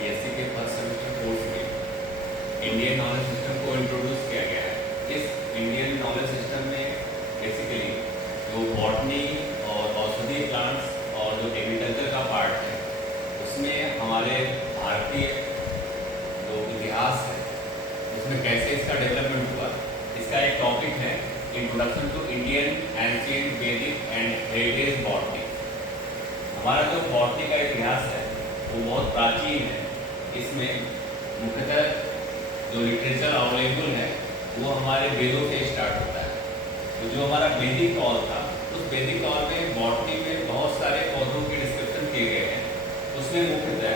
BSc के first semester course में Indian knowledge system को इंट्रोड्यूस किया गया है। इस इंडियन नॉलेज सिस्टम में बेसिकली जो बॉटनी और औषधीय प्लांट्स और जो एग्रीकल्चर का पार्ट है उसमें हमारे भारतीय जो इतिहास है उसमें कैसे इसका डेवलपमेंट हुआ, इसका एक टॉपिक है इंट्रोडक्शन टू इंडियन एंशिएंट वैदिक एंड हेरिटेज बॉटनी। हमारा जो बॉटनी का इतिहास है वो बहुत प्राचीन है। इसमें मुख्यतः जो लिटरेचर अवेलेबल है वो हमारे वेदों से स्टार्ट होता है। तो जो हमारा वैदिक काल था उस वैदिक काल में बॉटनी में बहुत सारे पौधों के डिस्क्रिप्शन किए गए हैं। उसमें मुख्यतः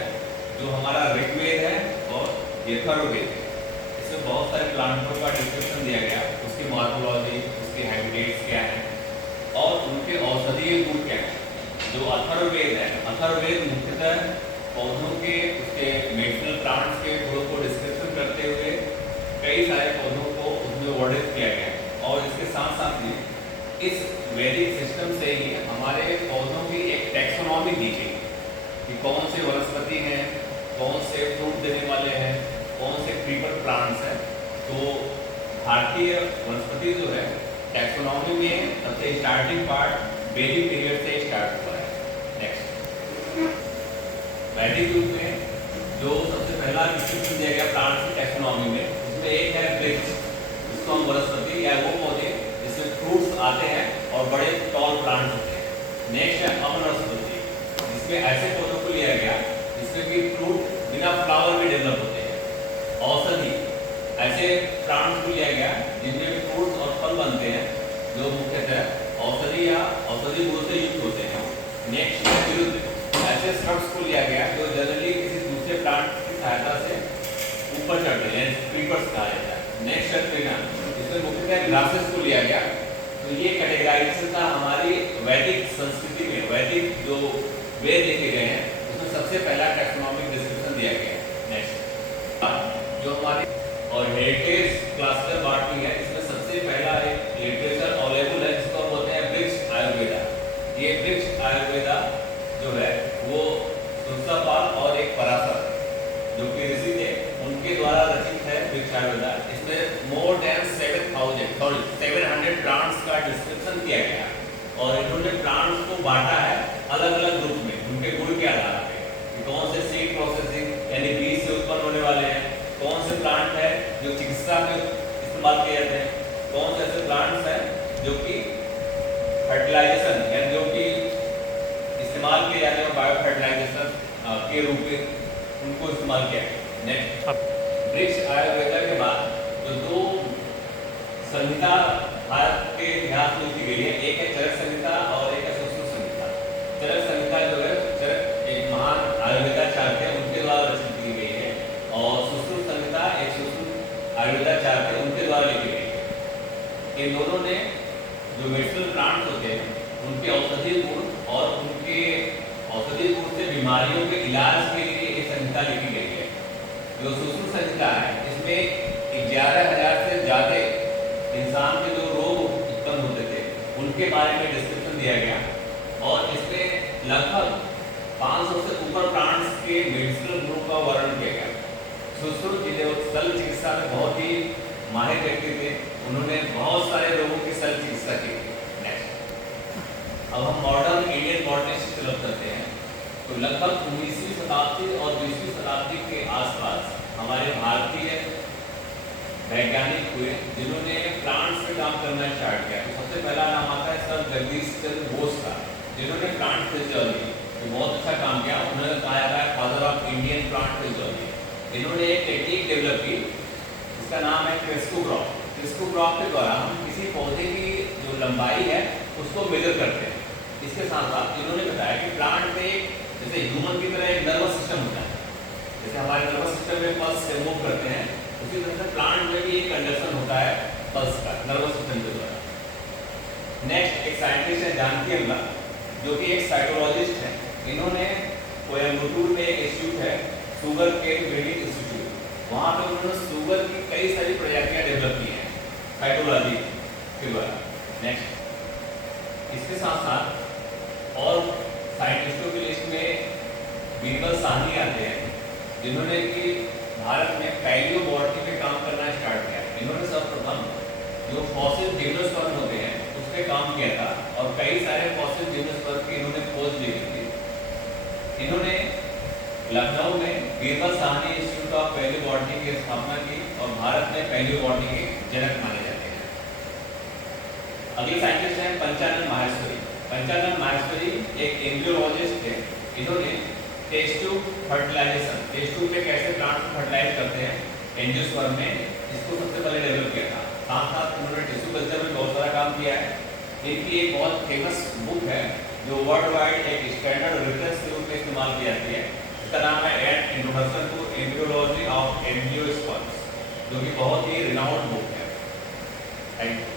जो हमारा ऋग्वेद है और यथर्ववेद है, इसमें बहुत सारे प्लांटों का डिस्क्रिप्शन दिया गया, उसकी मॉर्फोलॉजी, उसके हैबिटेट्स क्या हैं और उनके औषधीय गुण क्या हैं। जो अथर्ववेद है, अथर्ववेद मुख्यतः पौधों के उसके मेडिसिनल प्लांट्स के गुणों को डिस्क्रिप्शन करते हुए कई सारे पौधों को उसमें वर्णित किया गया और इसके साथ साथ में इस वैदिक सिस्टम से ही हमारे पौधों की एक टैक्सोनॉमी दी गई कि कौन से वनस्पति हैं, कौन से फ्रूट देने वाले हैं, कौन से क्रीपर प्लांट्स हैं। तो भारतीय वनस्पति जो है टैक्सोनॉमी में सबसे स्टार्टिंग पार्ट वैदिक पीरियड से स्टार्ट हुआ है। नेक्स्ट, वैदिक युग में जो सबसे पहला डिस्क्रिप्शन दिया गया प्लांट्स की टैक्सोनॉमी में, उसमें एक है वृक्ष, जिसको हम वनस्पति या वो पौधे जिसमें फ्रूट्स आते हैं और बड़े टॉल प्लांट्स होते हैं। नेक्स्ट है अवनस्पति, जिसमें ऐसे पौधों को लिया गया जिसमें कि फ्रूट बिना फ्लावर के डेवलप होते हैं। औषधि, ऐसे प्लांट्स को लिया गया जिनमें फ्रूट्स और फल बनते हैं जो मुख्यतः औषधि या औषधि गुण से युक्त होते हैं। नेक्स्ट है विरुद्ध, ऐसे स्ट्रक्स को लिया गया जो जनरली किसी दूसरे प्लांट की सहायता से ऊपर चढ़ते हैं, क्रीपर्स कहा जाता है। नेक्स्ट है ट्रिना, इसमें मुख्यतः ग्रासेस को लिया गया। तो ये कैटेगराइजेशन था हमारी वैदिक संस्कृति में, वैदिक जो वेद लिखे गए हैं उसमें सबसे पहला टैक्सोनॉमिक डिस्क्रिप्शन दिया गया है। नेक्स्ट जो हमारी और हेरिटेज क्लासिकल बॉटनी है, इसमें सबसे पहला एक लिटरेचर अवेलेबल है जिसको हम बोलते हैं वृक्ष आयुर्वेदा। ये वृक्ष आयुर्वेदा जो है वो तुलसीपाल और एक पराशर जो कि ऋषि थे उनके द्वारा रचित है वृक्ष आयुर्वेदा। इसमें मोर देन 700 प्लांट्स का डिस्क्रिप्शन किया गया और इन्होंने प्लांट्स को बांटा है अलग अलग ग्रुप में उनके गुण के आधार पे। कौन से सीड प्रोसेसिंग यानी बीज से उत्पन्न होने वाले हैं, कौन से प्लांट है जो चिकित्सा में इस्तेमाल किए जाते हैं, कौन से ऐसे प्लांट्स हैं जो कि फर्टिलाइजेशन यानी जो कि इस्तेमाल किए जाते हैं बायो फर्टिलाइजेशन के रूप में उनको इस्तेमाल किया गया। नेक्स्ट, वृक्ष आयुर्वेदा के बाद जो दो संहिता भारत के इतिहास में लिखी गई है, एक है चरक संहिता और एक है सुश्रुत संहिता। चरक संहिता जो है चरक एक महान आयुर्वेदाचार्य थे उनके द्वारा रचित की गई है और सुश्रुत संहिता एक सुश्रुत आयुर्वेदाचार्य थे उनके द्वारा लिखी गई है। इन दोनों ने जो मेडिसिनल प्लांट्स होते हैं उनके औषधीय गुण और उनके औषधीय गुण से बीमारियों के इलाज के लिए ये संहिता लिखी गई है। जो सुश्रुत संहिता है इसमें 11,000 से ज़्यादा इंसान के जो रोग उत्पन्न होते थे उनके बारे में डिस्क्रिप्शन दिया गया और इसमें लगभग 500 से ऊपर प्लांट्स के मेडिसिनल गुणों का वर्णन किया गया। सुश्रुत जी शल्य चिकित्सा में बहुत ही माहिर व्यक्ति थे, उन्होंने बहुत सारे लोगों की शल्य चिकित्सा की थी। अब हम मॉडर्न इंडियन बॉटनी से शुरू करते हैं। तो लगभग 19वीं शताब्दी और 20वीं शताब्दी के आसपास हमारे भारतीय वैज्ञानिक हुए जिन्होंने प्लांट्स पे काम करना स्टार्ट किया। तो सबसे पहला नाम आता है सर जगदीश चंद्र बोस का, जिन्होंने प्लांट फिजियोलॉजी बहुत अच्छा काम किया। उन्होंने कहा जाता है father of Indian plant physiology. इन्होंने एक टेक्निक डेवलप की जिसका नाम है क्रिस्कोग्राफ। क्रिस्कोग्राफ के द्वारा हम किसी पौधे की जो लंबाई है उसको मेजर करते हैं। इसके साथ साथ इन्होंने बताया कि प्लांट में जैसे ह्यूमन की तरह एक नर्वस सिस्टम होता है, जैसे हमारे नर्वस सिस्टम में पल्स से मूव करते हैं उसी तरह से प्लांट में भी एक कंडक्शन होता है पल्स का नर्वस सिस्टम के द्वारा। नेक्स्ट, एक साइंटिस्ट है जानकी अम्ला जो कि एक साइकोलॉजिस्ट है। इन्होंने कोयम्बटूर में एक इंस्टीट्यूट है शुगर केन ब्रीडिंग इंस्टीट्यूट, वहाँ पर उन्होंने शुगर की कई सारी प्रजातियाँ डेवलप की हैं साइकोलॉजी के द्वारा। नेक्स्ट, इसके साथ साथ और साइंटिस्टों की लिस्ट में बीरबल साहनी आते हैं। जिन्होंने कि भारत में पैलियो बॉटनी पे काम करना स्टार्ट किया। इन्होंने सर्वप्रथम जो फॉसिल जिम्नोस्पर्म होते हैं उस पे काम किया था और कई सारे फॉसिल जिम्नोस्पर्म की इन्होंने खोज भी की थी। इन्होंने लखनऊ में Birbal Sahni institute of palaeobotany की स्थापना की और भारत में पैलियो बॉटनी के जनक माने जाते हैं। अगले साइंटिस्ट हैं पंचानन माहेश्वरी। पंचानन माहेश्वरी एक एम्ब्रियोलॉजिस्ट थे। इन्होंने test tube fertilisation, test tube में कैसे प्लांट को फर्टिलाइज करते हैं एंजियोस्पर्म में, इसको सबसे पहले डेवलप किया था। साथ साथ उन्होंने टिश्यू कल्चर में बहुत सारा काम किया है। इनकी एक बहुत फेमस बुक है जो वर्ल्ड वाइड एक स्टैंडर्ड रेफरेंस के रूप में इस्तेमाल की जाती है। इसका नाम है an introduction to embryology of angiosperms, जो कि बहुत ही रिनाउंड बुक है। Thank you.